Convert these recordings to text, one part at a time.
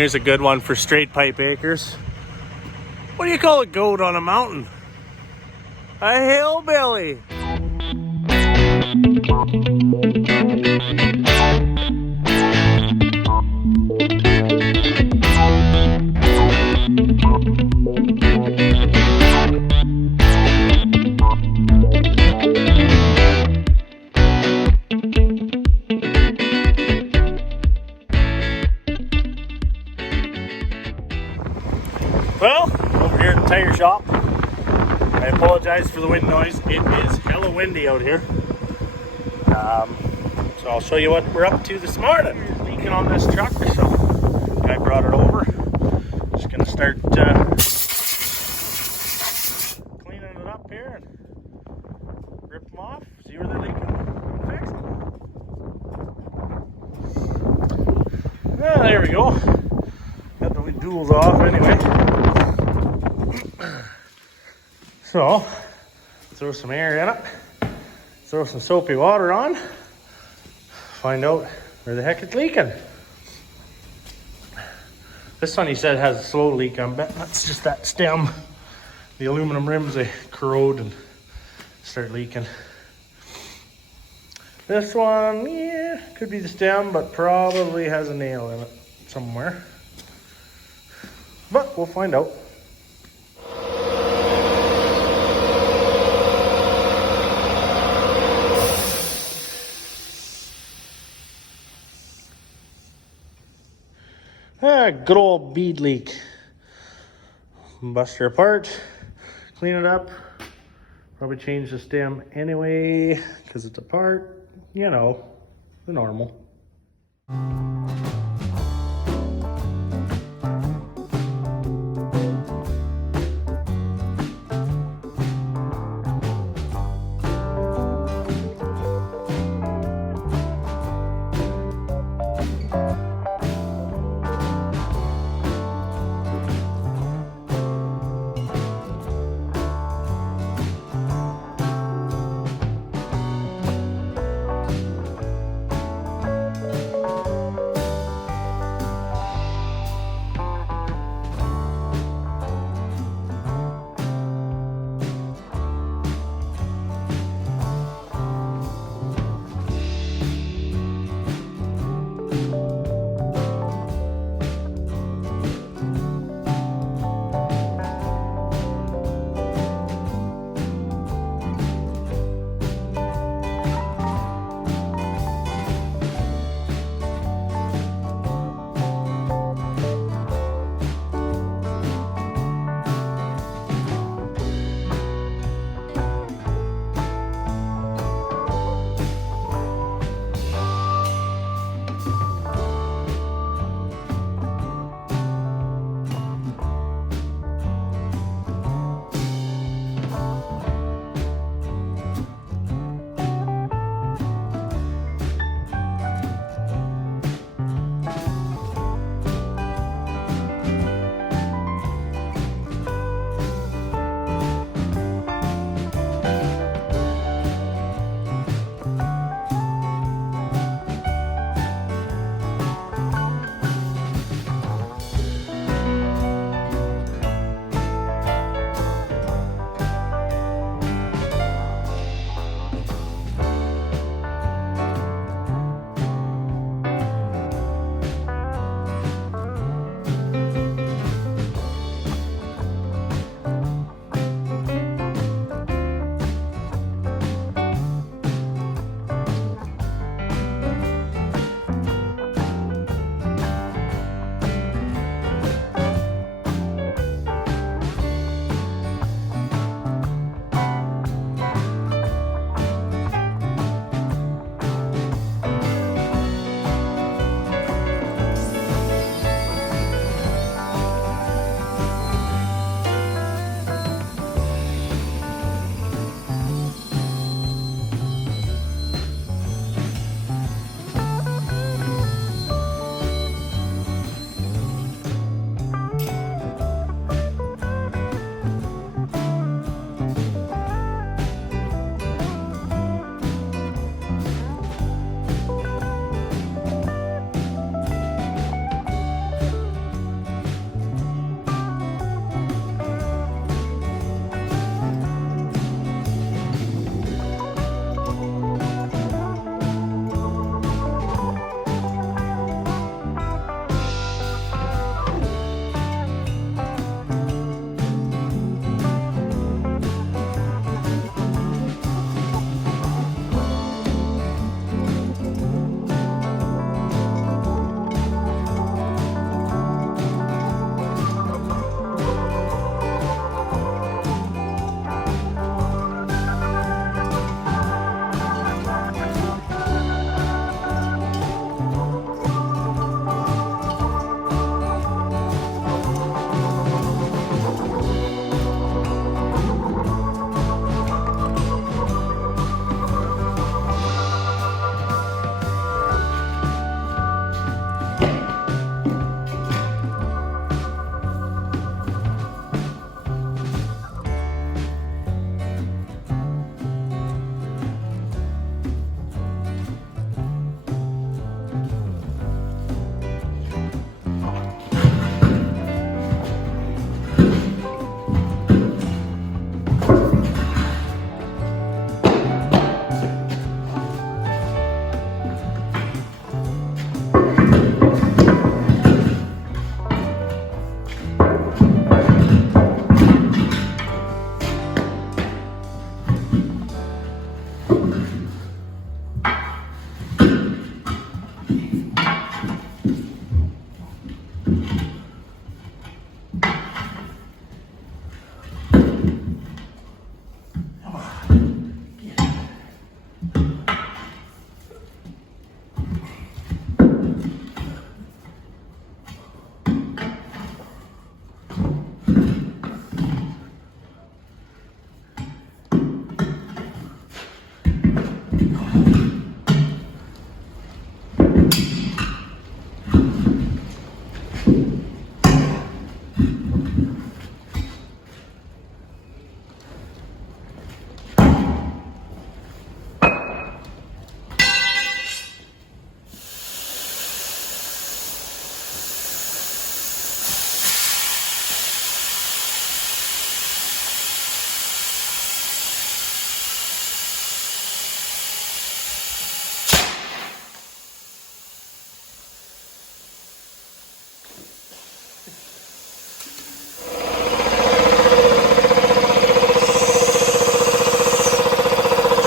Here's a good one for straight pipe acres. What do you call a goat on a mountain? A hillbilly. Well, over here at the tire shop. I apologize for the wind noise. It is hella windy out here. So I'll show you what we're up to this morning. It's leaking on this truck, so I brought it over. Just gonna start cleaning it up here and rip them off, see where they're leaking, fix them. Well, there we go. Got the tools off anyway. So, throw some air in it, throw some soapy water on, find out where the heck it's leaking. This one he said has a slow leak. I bet that's just that stem. The aluminum rims, they corrode and start leaking. This one, yeah, could be the stem, but probably has a nail in it somewhere. But we'll find out. Good old bead leak. Bust her apart, clean it up, probably change the stem anyway because it's apart, you know, the normal.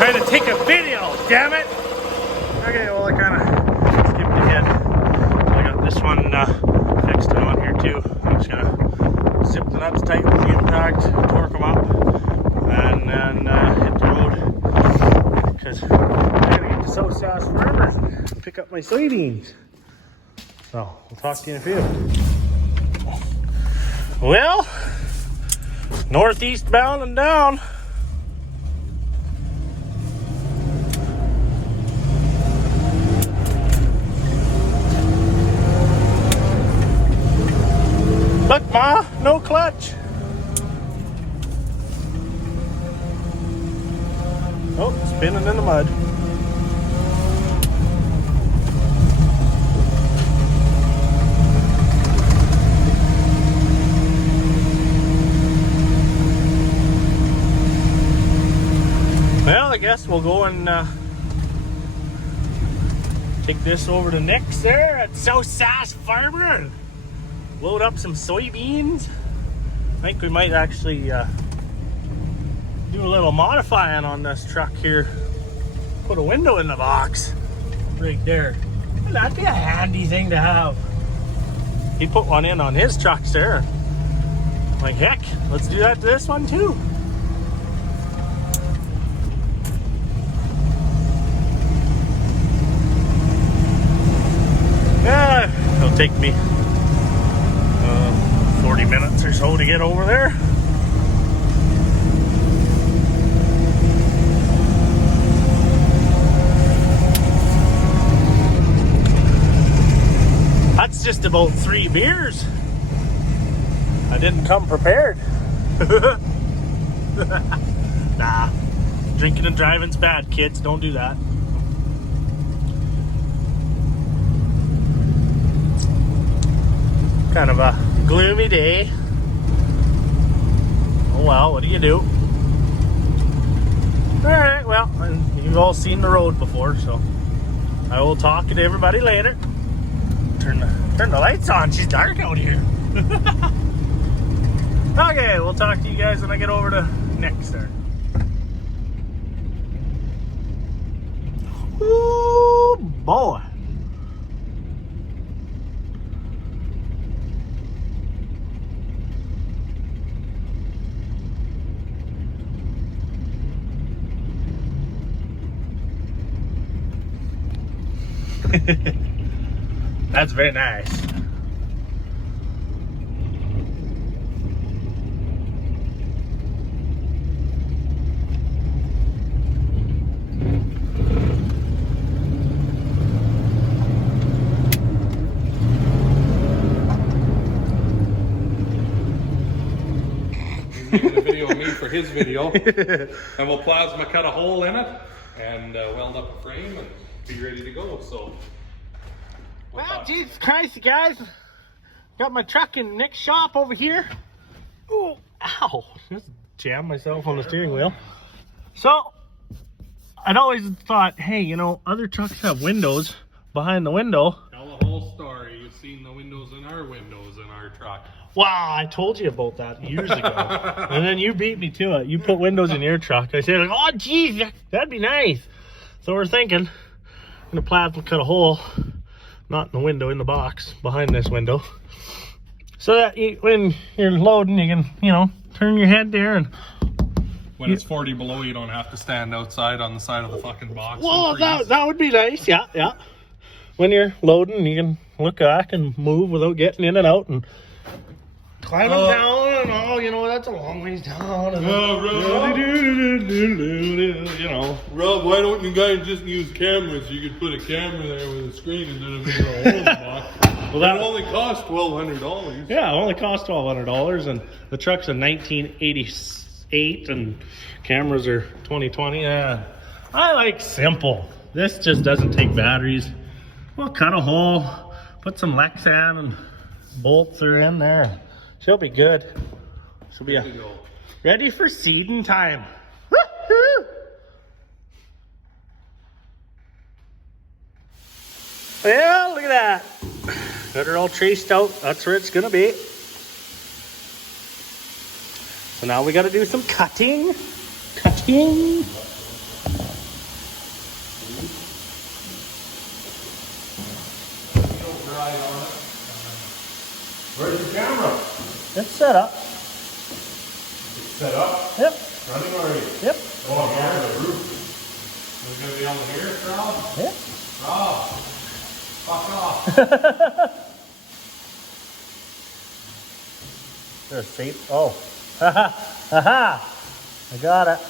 Trying to take a video, damn it! Okay, well I kind of skipped ahead. I got this one fixed and on here too. I'm just gonna zip the nuts tight with the impact, torque them up, and then hit the road. Because I'm gonna get to South Sask Farmers and pick up my soybeans. So, we'll talk to you in a few. Well, northeast bound and down. Look, Ma, no clutch. Oh, spinning in the mud. Well, I guess we'll go and take this over to Nick's there at South Sask Farmers. Load up some soybeans. I think we might actually do a little modifying on this truck here. Put a window in the box right there. That'd be a handy thing to have. He put one in on his trucks there. I'm like, heck, let's do that to this one too. Yeah, it'll take me 40 minutes or so to get over there. That's just about 3 beers. I didn't come prepared. Nah, drinking and driving's bad, kids. Don't do that. Kind of a gloomy day. Oh well, what do you do? Alright, well, you've all seen the road before, so I will talk to everybody later. Turn the lights on, she's dark out here. Okay, we'll talk to you guys when I get over to Nick's there. Ooh, boy. That's very nice. He's making a video of me for his video, and we'll plasma cut a hole in it and weld up a frame and be ready to go. So, well, Jesus Christ, you guys, got my truck in Nick's shop over here. Oh, ow! Just jammed myself on the steering wheel. So, I'd always thought, hey, you know, other trucks have windows behind the window. tell the whole story. You've seen the windows in our truck. Wow, I told you about that years ago. And then you beat me to it. You put windows in your truck. I said, like, oh, geez, that'd be nice. So we're thinking, I'm going to plasma cut a hole, not in the window, in the box, behind this window. So that when you're loading, you can, you know, turn your head there. And when it's 40 below, you don't have to stand outside on the side of the fucking box. Well, that would be nice, yeah, yeah. When you're loading, you can look back and move without getting in and out and climbing down and all, you know, that's a long ways down. And you know. Rob, why don't you guys just use cameras? You could put a camera there with a screen and then make a hole in the box. Well, It only cost $1,200. yeah, it only cost $1,200, and the truck's a 1988, and cameras are 2020. Yeah, I like simple. This just doesn't take batteries. We'll cut a hole, put some Lexan and bolts are in there. She'll be good. She'll be ready for seeding time. Woo-hoo! Yeah, look at that. Got her all traced out. That's where it's gonna be. So now we gotta do some cutting. Cutting. Where's the camera? It's set up. It's set up? Yep. Running already? Yep. Oh, yeah, the roof. We're going to be on here, Rob? Yep. Rob, fuck off. There's a safe. Oh. Haha. Haha. I got it.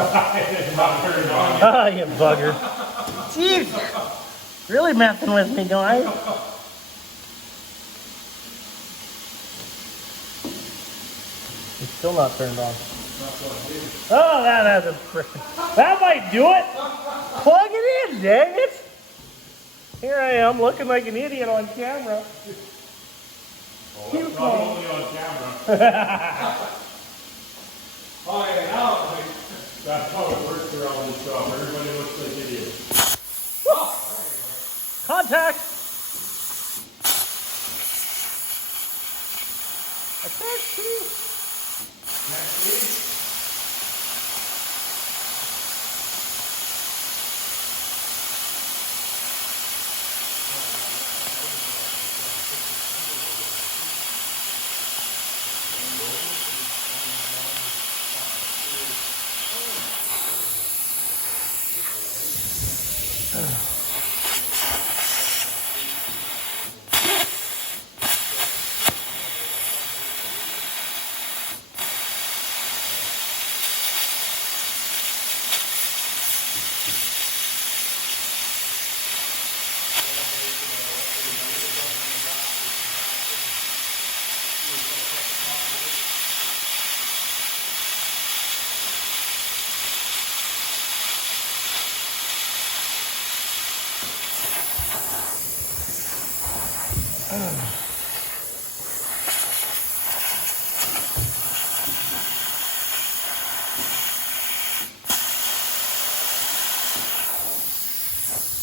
Ah, you bugger. Jeez. Really messing with me, guys. It's still not turned on. Oh, that hasn't freaking. That might do it. Plug it in, dang it. Here I am looking like an idiot on camera. Oh, that's not only on camera. Oh, yeah, now that's how it works around this shop. Everybody looks like idiots. Contact. I can't see. Next week.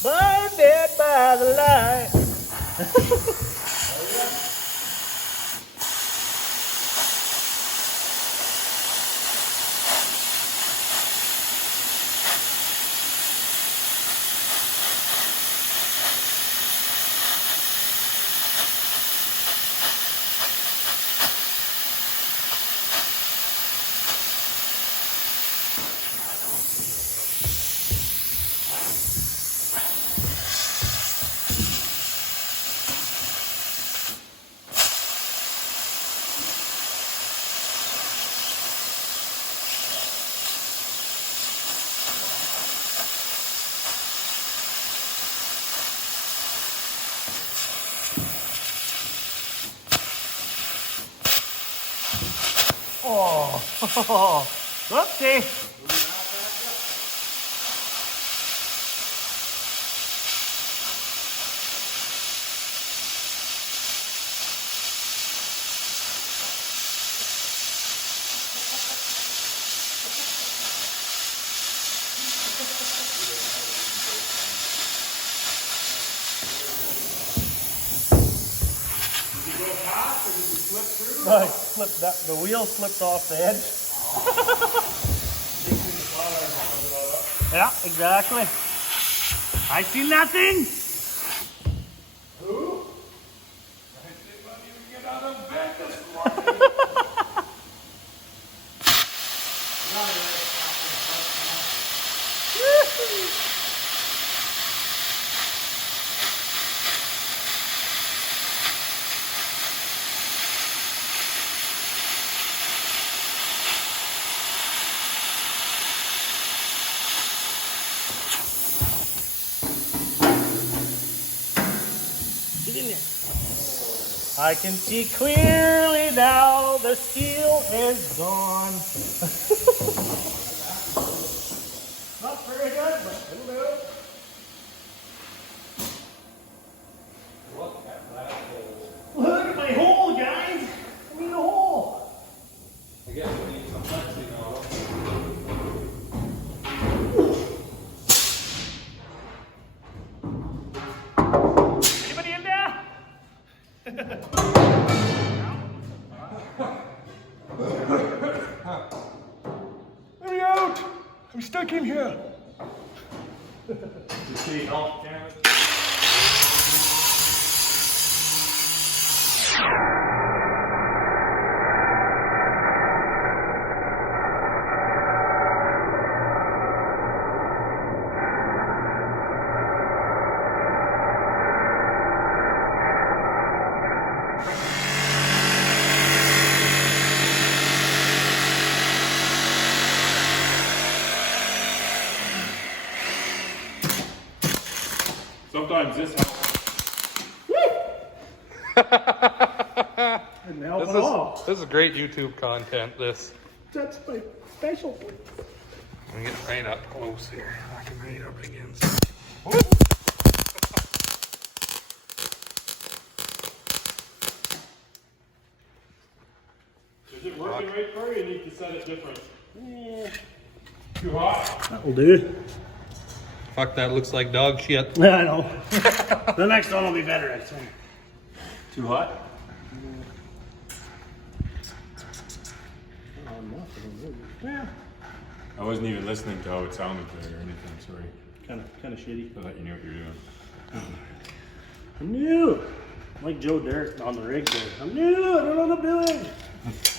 Blinded by the light. Oh, whoopsie. I slipped that, the wheel slipped off the edge. Yeah, exactly. I see nothing. Who? I did not even get out of bed this morning. I can see clearly now the steel is gone. Not very good, but it'll do. Look at that hole. Look at my hole, guys. I need a hole. I guess we need some flexing on it. Anybody in there? Let me out! I'm stuck in here. Just need help, Karen. Sometimes this helps. Didn't help at all. This is great YouTube content, this. That's my specialty. Let me get right up close here. I can right up against. Is it working right for you? You need to set it different. Yeah. Too hot? That'll do. Fuck, that looks like dog shit. Yeah, I know. The next one will be better, I think. Too hot? Yeah. I wasn't even listening to how it sounded there or anything, sorry. Kind of shitty. I thought you knew what you were doing. I'm new. Like Joe Dirt on the rig there. I'm new. I don't know what I'm doing.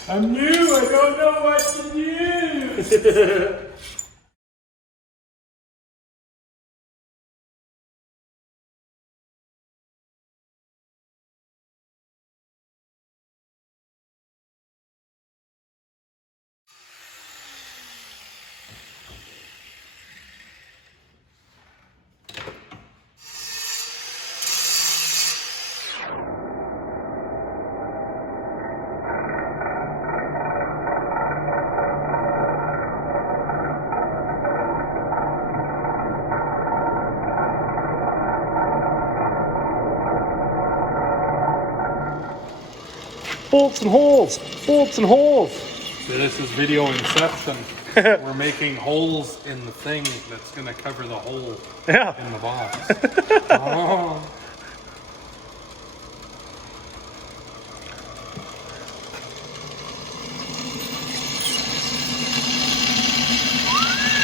I'm new, I don't know what to do! Bolts and holes. Bolts and holes. So this is video inception. We're making holes in the thing that's going to cover the hole Yeah. in the box. Oh.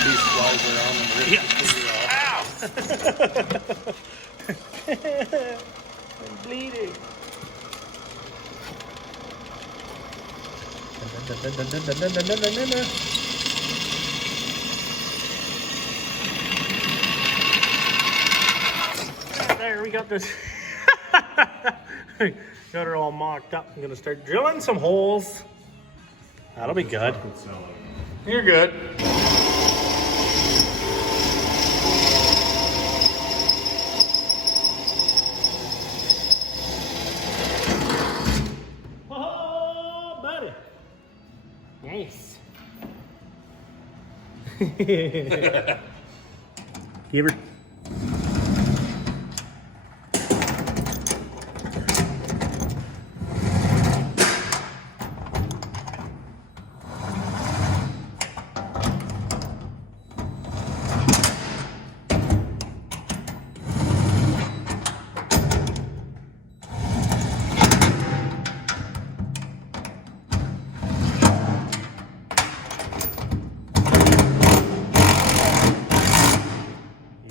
Piece flies around and rips the figure off. Ow! I'm bleeding. There, we got this. Got her all mocked up. I'm gonna start drilling some holes. That'll be good. You're good. Oh, buddy. Nice. Give her.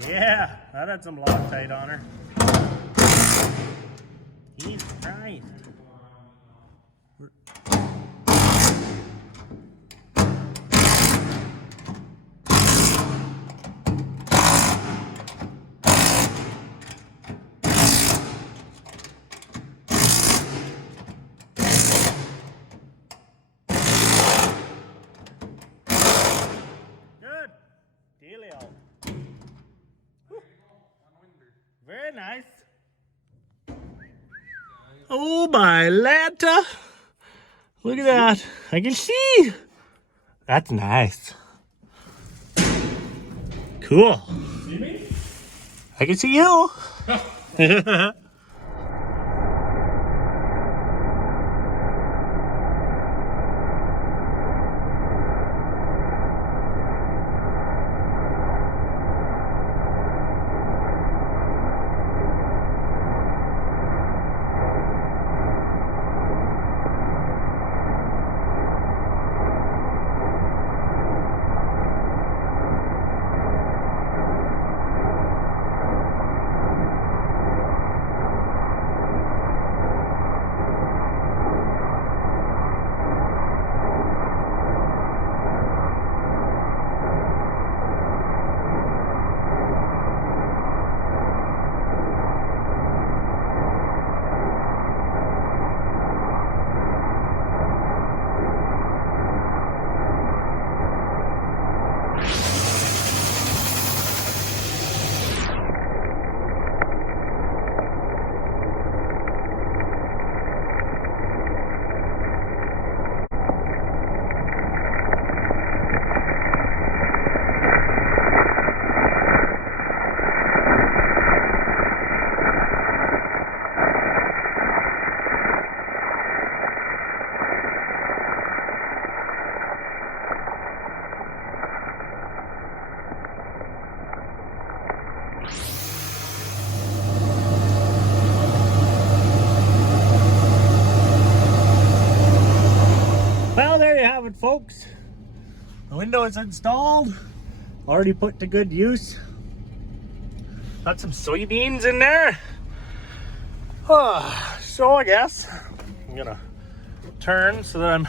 Yeah, that had some Loctite on her. Jesus Christ. Good. Dealio. Very nice. Oh my Lanta. Look at that. I can see. That's nice. Cool. See me? I can see you. Well, there you have it, folks. The window is installed. Already put to good use. Got some soybeans in there. So I guess I'm gonna turn so that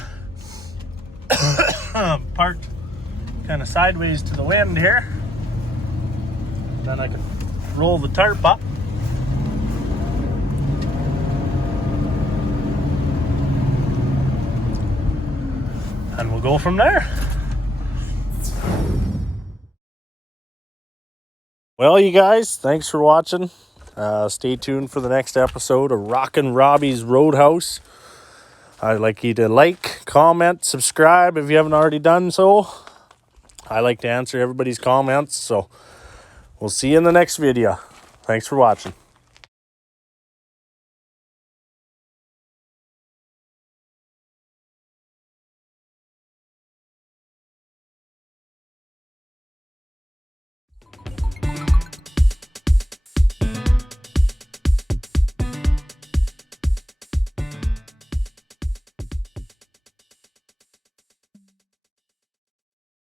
I'm parked kind of sideways to the wind here. Then I can roll the tarp up. And we'll go from there. Well, you guys, thanks for watching. Stay tuned for the next episode of Rockin' Robbie's Roadhouse. I'd like you to like, comment, subscribe if you haven't already done so. I like to answer everybody's comments, so we'll see you in the next video. Thanks for watching.